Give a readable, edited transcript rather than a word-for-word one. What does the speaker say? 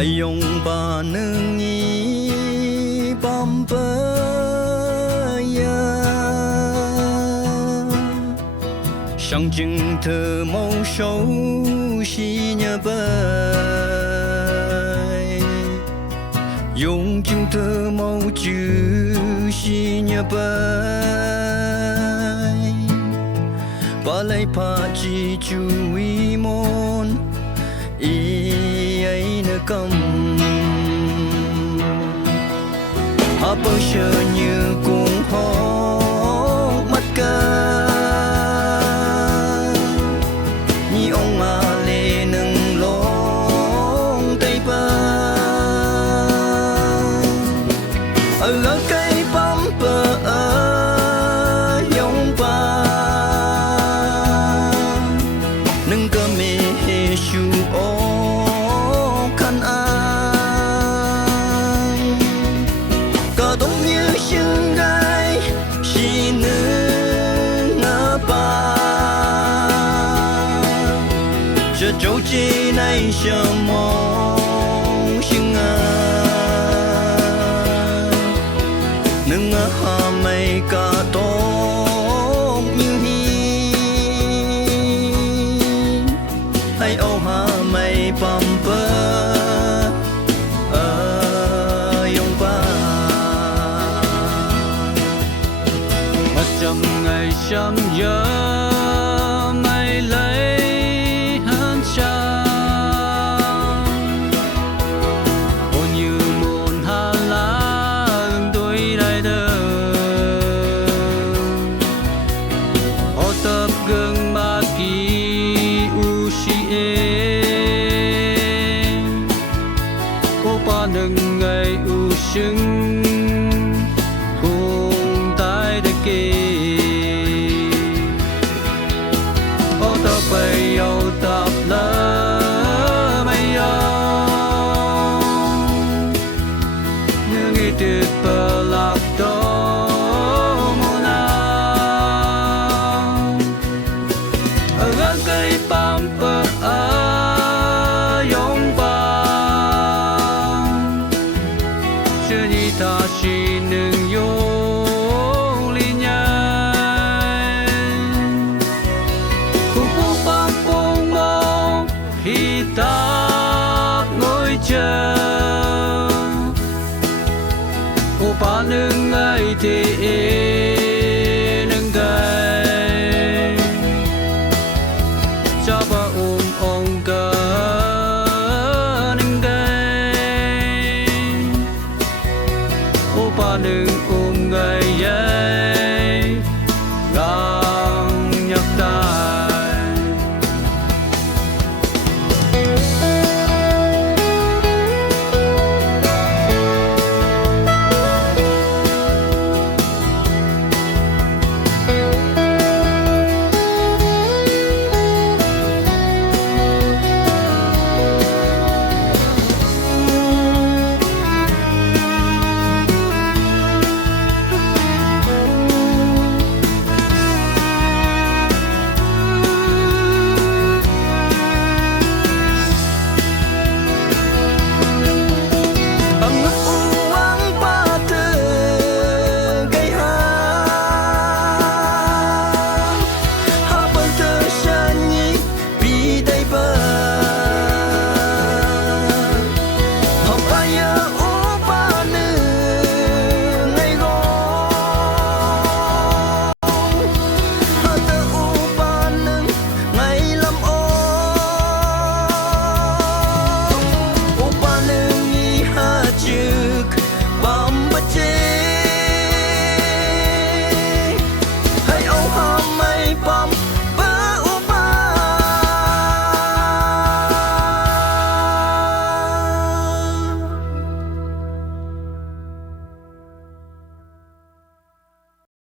ayong ba nương nghi bom bơ ya sang chừng thơ màu sâu xì nhà bay dùng chừng thơ màu chữ xì nhà bay ba lấy pa chi chu vi môn ý ấy nơ cầm hà bơ sơ như cùng hó mắt ca như ông à lê nâng lông tay ba ở cây bấm bờ ở dòng ba nâng cơ mê hê shu ô khăn ai có đúng như sương gai xì nữ ngã ba chờ chỗ chi này chờ mong sương à nâng ngã hà mây cả tốt như hi hay ô hà mây bầm bơ ở yong ba trăm ngày trăm nhớ mây lấy hơn trăng ôn như một hà lan đôi đại đời ô tập gương ba kỳ u si cô ba nâng ngày u sưng cùng tay để kề ô tập bay yêu tập lỡ bay yêu những ngày tuyệt vời lạc đó mùa nào ở góc cây bám bờ ở yong vàng chưa đi ta chỉ nương yêu li nhai cùng phố bám bông mông khi ta ngồi chờ cô ba nương ai thì nương gai cho